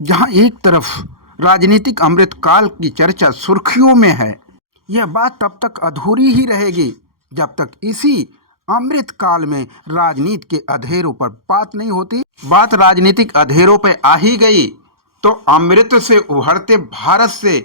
जहां एक तरफ राजनीतिक अमृतकाल की चर्चा सुर्खियों में है, यह बात तब तक अधूरी ही रहेगी जब तक इसी अमृतकाल में राजनीति के अधेरों पर बात नहीं होती। बात राजनीतिक अधेरों पर आ ही गई तो अमृत से उभरते भारत से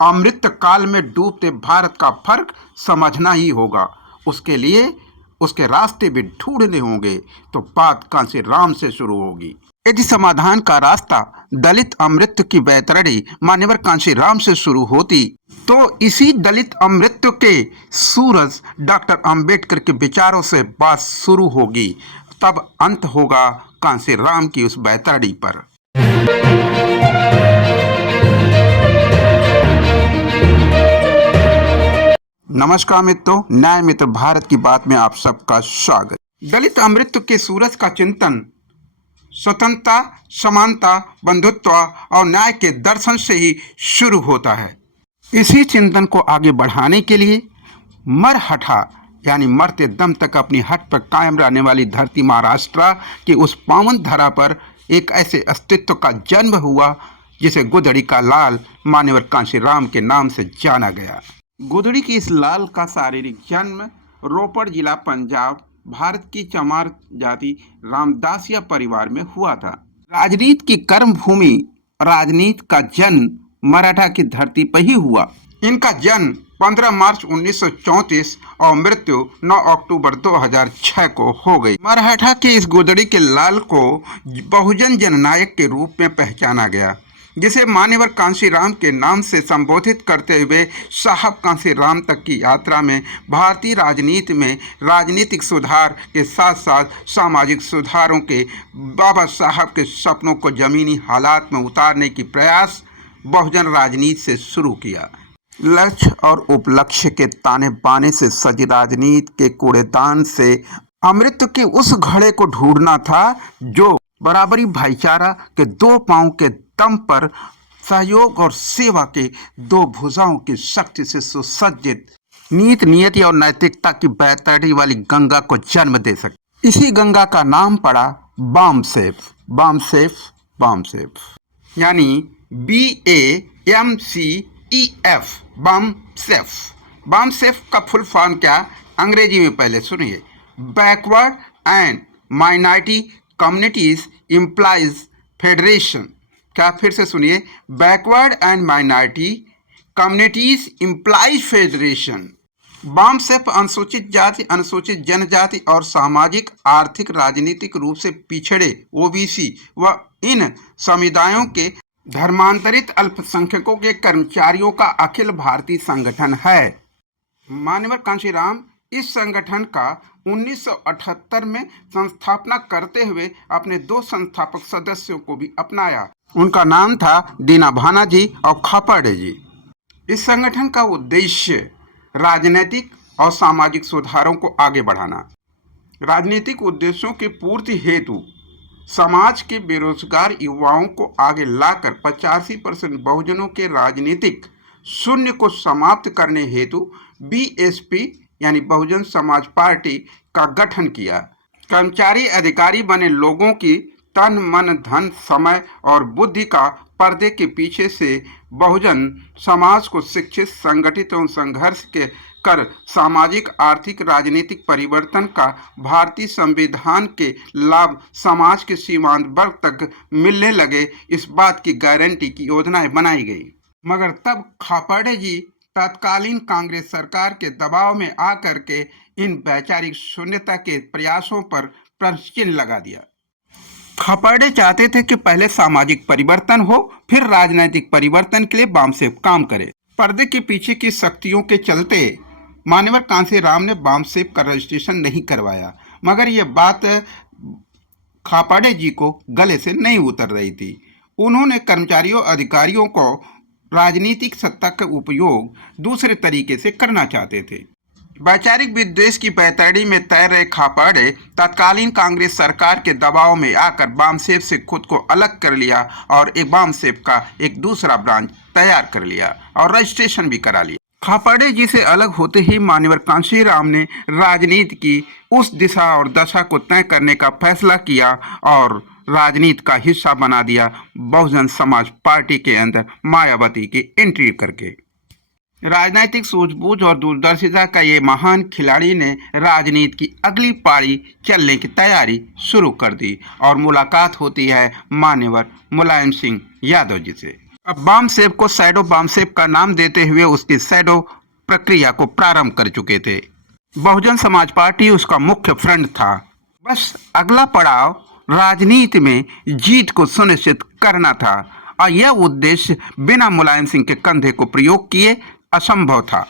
अमृत काल में डूबते भारत का फर्क समझना ही होगा। उसके लिए उसके रास्ते भी ढूंढने होंगे। तो बात कांसी राम से शुरू होगी। यदि समाधान का रास्ता दलित अमृत की बैतरणी मान्यवर कांशी राम से शुरू होती तो इसी दलित अमृत के सूरज डॉक्टर अंबेडकर के विचारों से बात शुरू होगी। तब अंत होगा कांशी राम की उस बैतरणी पर। नमस्कार मित्रों, न्याय मित्र भारत की बात में आप सबका स्वागत। दलित अमृत के सूरज का चिंतन स्वतंत्रता, समानता, बंधुत्व और न्याय के दर्शन से ही शुरू होता है। इसी चिंतन को आगे बढ़ाने के लिए मरहठा यानी मरते दम तक अपनी हट पर कायम रहने वाली धरती महाराष्ट्र की उस पावन धरा पर एक ऐसे अस्तित्व का जन्म हुआ जिसे गोधड़ी का लाल मान्यवर कांशी राम के नाम से जाना गया। गोधड़ी की इस लाल का शारीरिक जन्म रोपड़ जिला पंजाब भारत की चमार जाति रामदासिया परिवार में हुआ था। राजनीति की कर्म भूमि राजनीति का जन्म मराठा की धरती पर ही हुआ। इनका जन्म 15 मार्च 1934 और मृत्यु 9 अक्टूबर 2006 को हो गई। मराठा के इस गोधड़ी के लाल को बहुजन जननायक के रूप में पहचाना गया, जिसे मान्यवर कांशी राम के नाम से संबोधित करते हुए साहब कांशी राम तक की यात्रा में भारतीय राजनीति में राजनीतिक सुधार के साथ साथ सामाजिक सुधारों के बाबा साहब के सपनों को जमीनी हालात में उतारने की प्रयास बहुजन राजनीति से शुरू किया। लक्ष्य और उपलक्ष्य के ताने बाने से सजी राजनीति के कूड़ेदान से अमृत के उस घड़े को ढूंढना था जो बराबरी, भाईचारा के दो पांव के दम पर सहयोग और सेवा के दो भुजाओं की शक्ति से सुसज्जित नीति, नियति और नैतिकता की बैतरणी वाली गंगा को जन्म दे सके। इसी गंगा का नाम पड़ा बामसेफ। बामसेफ बामसेफ यानी BAMCEF बामसेफ। बामसेफ का फुल फॉर्म क्या, अंग्रेजी में पहले सुनिए। Backward and minority communities employees federation. क्या, फिर से सुनिए। Backward and minority communities employees federation. BAMCEF अनुसूचित जाति, अनुसूचित जनजाति और सामाजिक, आर्थिक, राजनीतिक रूप से पिछड़े OBC व इन समुदायों के धर्मांतरित अल्पसंख्यकों के कर्मचारियों का अखिल भारतीय संगठन है। मान्यवर कांशी राम इस संगठन का 1978 में संस्थापना करते हुए अपने 2 संस्थापक सदस्यों को भी अपनाया। उनका नाम था दीना भाना जी और खापर्डे जी। इस संगठन का उद्देश्य राजनीतिक और सामाजिक सुधारों को आगे बढ़ाना। राजनीतिक उद्देश्यों की पूर्ति हेतु समाज के बेरोजगार युवाओं को आगे लाकर 85% बहुजनों के राजनीतिक शून्य को समाप्त करने हेतु BSP यानी बहुजन समाज पार्टी का गठन किया। कर्मचारी अधिकारी बने लोगों की तन, मन, धन, समय और बुद्धि का पर्दे के पीछे से बहुजन समाज को शिक्षित, संगठित एवं संघर्ष के कर सामाजिक, आर्थिक, राजनीतिक परिवर्तन का भारतीय संविधान के लाभ समाज के सीमांत वर्ग तक मिलने लगे, इस बात की गारंटी की योजनाएं बनाई गई। मगर तब खापर्डे जी तत्कालीन कांग्रेस सरकार के दबाव में आकर के इन वैचारिक शून्यता के प्रयासों पर प्रश्न चिन्ह लगा दिया। खापर्डे चाहते थे कि पहले सामाजिक परिवर्तन हो, फिर राजनीतिक परिवर्तन के लिए बामसेफ काम करे। पर्दे के पीछे की शक्तियों के चलते मान्यवर कांशी राम ने बामसेफ का रजिस्ट्रेशन नहीं करवाया, मगर यह बात खापर्डे जी को गले से नहीं उतर रही थी। उन्होंने कर्मचारियों, अधिकारियों को राजनीतिक सत्ता का उपयोग दूसरे तरीके से करना चाहते थे। वैचारिक विद्वेष की बैतरणी में तैर रहे खापर्डे तत्कालीन कांग्रेस सरकार के दबाव में आकर बामसेफ से खुद को अलग कर लिया और एक बामसेफ का एक दूसरा ब्रांच तैयार कर लिया और रजिस्ट्रेशन भी करा लिया। खापर्डे जी से अलग होते ही मान्यवर कांशी राम ने राजनीति की उस दिशा और दशा को तय करने का फैसला किया और राजनीति का हिस्सा बना दिया बहुजन समाज पार्टी के अंदर मायावती की एंट्री करके। राजनीतिक सूझबूझ और दूरदर्शिता का ये महान खिलाड़ी ने राजनीति की अगली पारी चलने की तैयारी शुरू कर दी और मुलाकात होती है मान्यवर मुलायम सिंह यादव जी से। अब बामसेव को शैडो बामसेव का नाम देते हुए उसकी शैडो प्रक्रिया को प्रारंभ कर चुके थे। बहुजन समाज पार्टी उसका मुख्य फ्रंट था। बस अगला पड़ाव राजनीति में जीत को सुनिश्चित करना था और यह उद्देश्य बिना मुलायम सिंह के कंधे को प्रयोग किए असंभव था।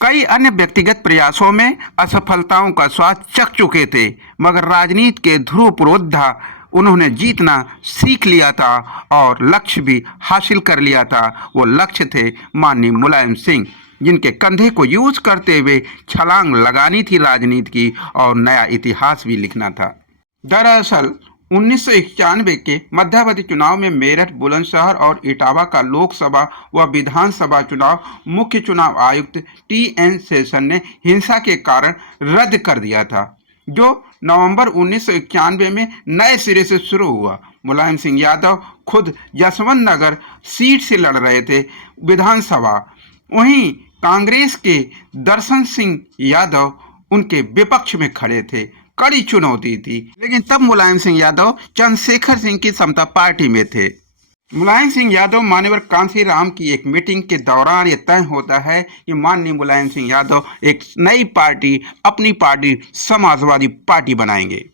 कई अन्य व्यक्तिगत प्रयासों में असफलताओं का स्वाद चख चुके थे, मगर राजनीति के ध्रुव पुरोधा उन्होंने जीतना सीख लिया था और लक्ष्य भी हासिल कर लिया था। वो लक्ष्य थे माननीय मुलायम सिंह, जिनके कंधे को यूज करते हुए छलांग लगानी थी राजनीति की और नया इतिहास भी लिखना था। दरअसल 1991 के मध्यावधि चुनाव में मेरठ, बुलंदशहर और इटावा का लोकसभा व विधानसभा चुनाव मुख्य चुनाव आयुक्त टी.एन. शेषन ने हिंसा के कारण रद्द कर दिया था, जो नवंबर 1991 में नए सिरे से शुरू हुआ। मुलायम सिंह यादव खुद जसवंत नगर सीट से लड़ रहे थे विधानसभा, वहीं कांग्रेस के दर्शन सिंह यादव उनके विपक्ष में खड़े थे। कड़ी चुनौती थी, लेकिन तब मुलायम सिंह यादव चंद्रशेखर सिंह की समता पार्टी में थे। मुलायम सिंह यादव मान्यवर कांशीराम की एक मीटिंग के दौरान यह तय होता है कि माननीय मुलायम सिंह यादव एक नई पार्टी, अपनी पार्टी समाजवादी पार्टी बनाएंगे।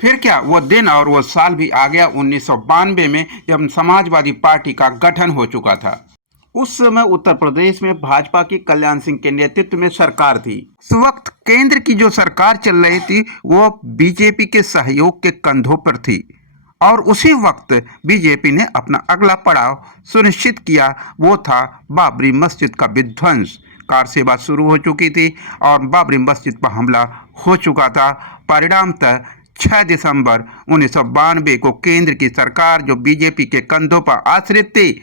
फिर क्या वो दिन और वो साल भी आ गया 1992 में, जब समाजवादी पार्टी का गठन हो चुका था। उस समय उत्तर प्रदेश में भाजपा की कल्याण सिंह के नेतृत्व में सरकार थी। उस वक्त केंद्र की जो सरकार चल रही थी वो बीजेपी के सहयोग के कंधों पर थी और उसी वक्त बीजेपी ने अपना अगला पड़ाव सुनिश्चित किया। वो था बाबरी मस्जिद का विध्वंस। कार सेवा शुरू हो चुकी थी और बाबरी मस्जिद पर हमला हो चुका था। परिणामतः 6 दिसंबर 1992 को केंद्र की सरकार, जो बीजेपी के कंधों पर आश्रित थी,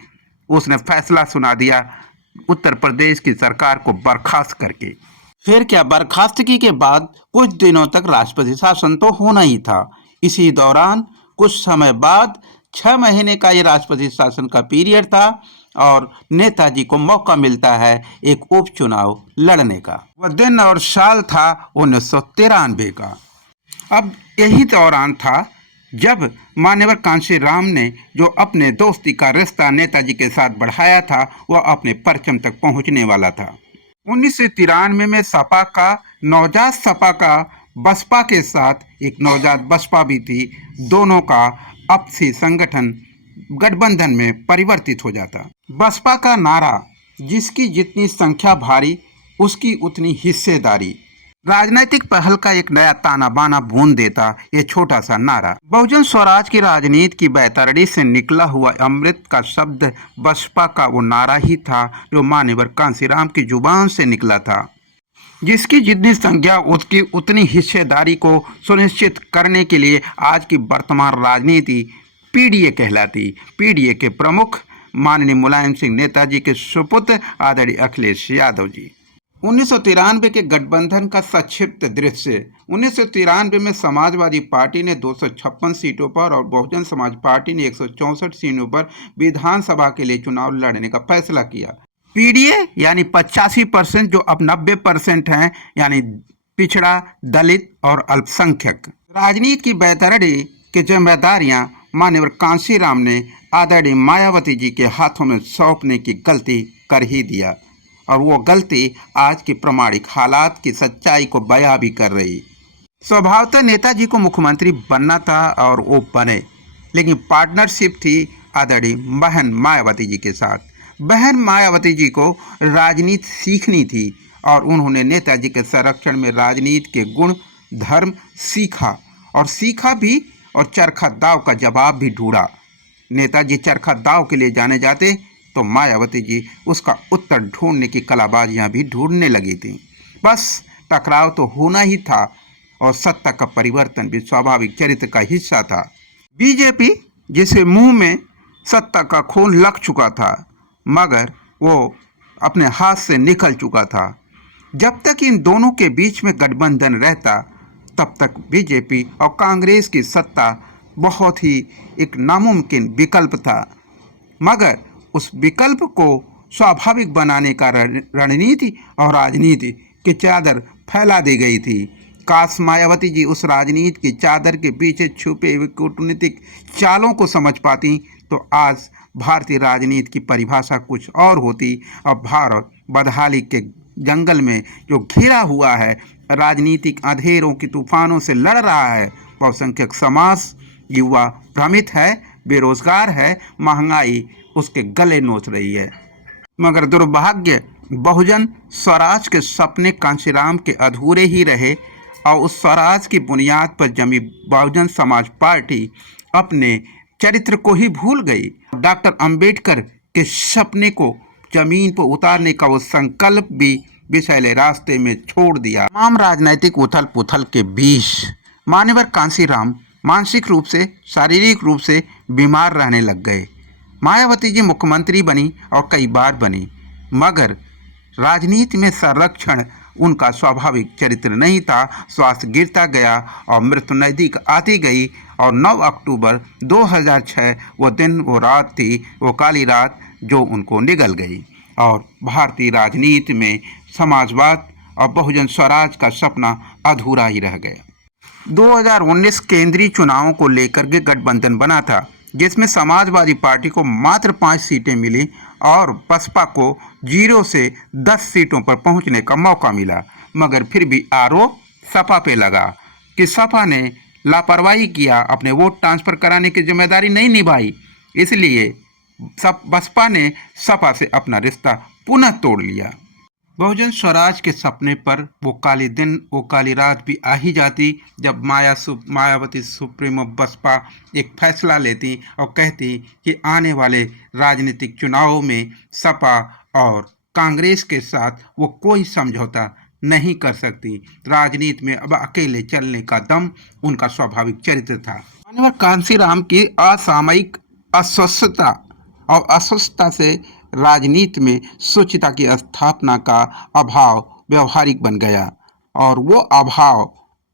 उसने फैसला सुना दिया उत्तर प्रदेश की सरकार को बर्खास्त करके। फिर क्या, बर्खास्तगी के बाद कुछ दिनों तक राष्ट्रपति शासन तो होना ही था। इसी दौरान कुछ समय बाद 6 महीने का ये राष्ट्रपति शासन का पीरियड था और नेताजी को मौका मिलता है एक उपचुनाव लड़ने का। वह दिन और साल था 1993 का। अब यही दौरान था जब मान्यवर कांशीराम ने जो अपने दोस्ती का रिश्ता नेताजी के साथ बढ़ाया था, वह अपने परचम तक पहुंचने वाला था। 1993 में सपा का, नवजात सपा का बसपा के साथ एक नवजात बसपा भी थी, दोनों का आपसी संगठन गठबंधन में परिवर्तित हो जाता। बसपा का नारा, जिसकी जितनी संख्या भारी उसकी उतनी हिस्सेदारी, राजनीतिक पहल का एक नया ताना बाना बूंद देता ये छोटा सा नारा। बहुजन स्वराज की राजनीति की बैतरणी से निकला हुआ अमृत का शब्द बसपा का वो नारा ही था जो मान्यवर कांशीराम की जुबान से निकला था। जिसकी जितनी संख्या उसकी उतनी हिस्सेदारी को सुनिश्चित करने के लिए आज की वर्तमान राजनीति पीडीए कहलाती। पीडीए के प्रमुख माननीय मुलायम सिंह नेताजी के सुपुत्र आदरणीय अखिलेश यादव जी। 1993 के गठबंधन का संक्षिप्त दृश्य। 1993 में समाजवादी पार्टी ने 256 सीटों पर और बहुजन समाज पार्टी ने 164 सीटों पर विधानसभा के लिए चुनाव लड़ने का फैसला किया। पीडीए यानी 85%, जो अब 90% हैं, यानी पिछड़ा, दलित और अल्पसंख्यक। राजनीति की बैतरणी की जिम्मेदारियां मान्यवर कांशीराम ने आदरणीय मायावती जी के हाथों में सौंपने की गलती कर ही दिया और वो गलती आज के प्रमाणिक हालात की सच्चाई को बयां भी कर रही। स्वभावतः नेताजी को मुख्यमंत्री बनना था और वो बने, लेकिन पार्टनरशिप थी आदरणीय बहन मायावती जी के साथ। बहन मायावती जी को राजनीति सीखनी थी और उन्होंने नेताजी के संरक्षण में राजनीति के गुण धर्म सीखा भी और चरखा दाव का जवाब भी ढूंढा। नेताजी चरखा दाव के लिए जाने जाते तो मायावती जी उसका उत्तर ढूंढने की कलाबाजियां भी ढूंढने लगी थी। बस टकराव तो होना ही था और सत्ता का परिवर्तन भी स्वाभाविक चरित्र का हिस्सा था। बीजेपी जिसे मुंह में सत्ता का खून लग चुका था, मगर वो अपने हाथ से निकल चुका था। जब तक इन दोनों के बीच में गठबंधन रहता, तब तक बीजेपी और कांग्रेस की सत्ता बहुत ही एक नामुमकिन विकल्प था, मगर उस विकल्प को स्वाभाविक बनाने का रणनीति और राजनीति की चादर फैला दी गई थी। काश मायावती जी उस राजनीति की चादर के पीछे छुपे हुए कूटनीतिक चालों को समझ पाती तो आज भारतीय राजनीति की परिभाषा कुछ और होती। अब भारत बदहाली के जंगल में जो घिरा हुआ है, राजनीतिक अंधेरों की तूफानों से लड़ रहा है, बहुसंख्यक समाज, युवा भ्रमित है, बेरोजगार है, महंगाई उसके गले नोच रही है। मगर दुर्भाग्य बहुजन स्वराज के सपने कांशीराम के अधूरे ही रहे और उस स्वराज की बुनियाद पर जमी बहुजन समाज पार्टी अपने चरित्र को ही भूल गई। डॉक्टर अंबेडकर के सपने को जमीन पर उतारने का वो संकल्प भी विषैले रास्ते में छोड़ दिया। तमाम राजनैतिक उथल पुथल के बीच मान्यवर कांशीराम मानसिक रूप से, शारीरिक रूप से बीमार रहने लग गए। मायावती जी मुख्यमंत्री बनी और कई बार बनी, मगर राजनीति में संरक्षण उनका स्वाभाविक चरित्र नहीं था। स्वास्थ्य गिरता गया और मृत्यु नज़दीक आती गई और 9 अक्टूबर 2006 वो दिन, वो रात थी, वो काली रात जो उनको निगल गई और भारतीय राजनीति में समाजवाद और बहुजन स्वराज का सपना अधूरा ही रह गया। 2019 केंद्रीय चुनावों को लेकर के गठबंधन बना था, जिसमें समाजवादी पार्टी को मात्र 5 सीटें मिली और बसपा को 0 से 10 सीटों पर पहुंचने का मौका मिला। मगर फिर भी आरोप सपा पे लगा कि सपा ने लापरवाही किया, अपने वोट ट्रांसफर कराने की जिम्मेदारी नहीं निभाई, इसलिए बसपा ने सपा से अपना रिश्ता पुनः तोड़ लिया। बहुजन स्वराज के सपने पर वो काली दिन, वो काली रात भी आ ही जाती जब मायावती सुप्रीमो बसपा एक फैसला लेती और कहती कि आने वाले राजनीतिक चुनावों में सपा और कांग्रेस के साथ वो कोई समझौता नहीं कर सकती। राजनीति में अब अकेले चलने का दम उनका स्वाभाविक चरित्र था। मान्यवर कांशीराम की असामयिक अस्वस्थता और अस्वस्थता से राजनीति में शुचिता की स्थापना का अभाव व्यवहारिक बन गया और वो अभाव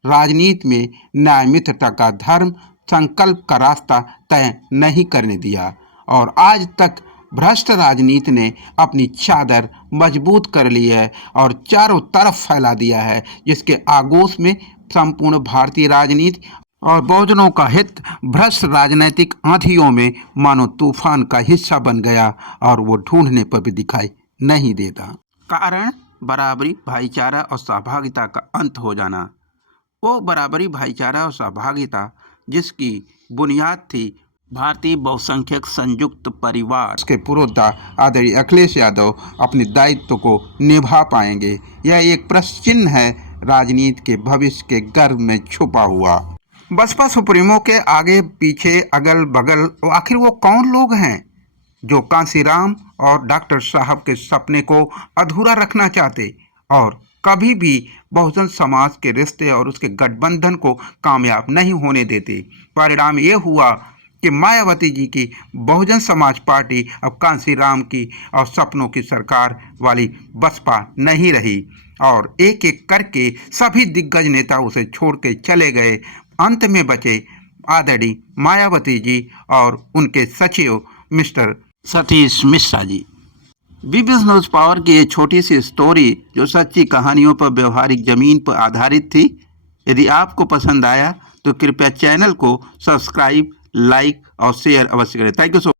राजनीति में न्याय मित्रता का धर्म संकल्प का रास्ता तय नहीं करने दिया और आज तक भ्रष्ट राजनीति ने अपनी चादर मजबूत कर ली है और चारों तरफ फैला दिया है, जिसके आगोश में संपूर्ण भारतीय राजनीति और बहुजनों का हित भ्रष्ट राजनीतिक आंधियों में मानो तूफान का हिस्सा बन गया और वो ढूंढने पर भी दिखाई नहीं देता। कारण बराबरी, भाईचारा और सहभागिता का अंत हो जाना। वो बराबरी, भाईचारा और सहभागिता जिसकी बुनियाद थी भारतीय बहुसंख्यक संयुक्त परिवार के पुरोधा आदरणीय अखिलेश यादव अपने दायित्व को निभा पाएंगे। यह एक प्रश्न चिन्ह है राजनीति के भविष्य के गर्भ में छुपा हुआ। बसपा सुप्रीमो के आगे पीछे अगल बगल आखिर वो कौन लोग हैं जो कांशीराम और डॉक्टर साहब के सपने को अधूरा रखना चाहते और कभी भी बहुजन समाज के रिश्ते और उसके गठबंधन को कामयाब नहीं होने देते। परिणाम ये हुआ कि मायावती जी की बहुजन समाज पार्टी अब कांशीराम की और सपनों की सरकार वाली बसपा नहीं रही और एक एक करके सभी दिग्गज नेता उसे छोड़ के चले गए। अंत में बचे आदरणीय मायावती जी और उनके सचिव mister Satish Mishra ji. BBC news power की ये छोटी सी स्टोरी जो सच्ची कहानियों पर व्यवहारिक ज़मीन पर आधारित थी। यदि आपको पसंद आया तो कृपया चैनल को सब्सक्राइब, लाइक और शेयर अवश्य करें। Thank you so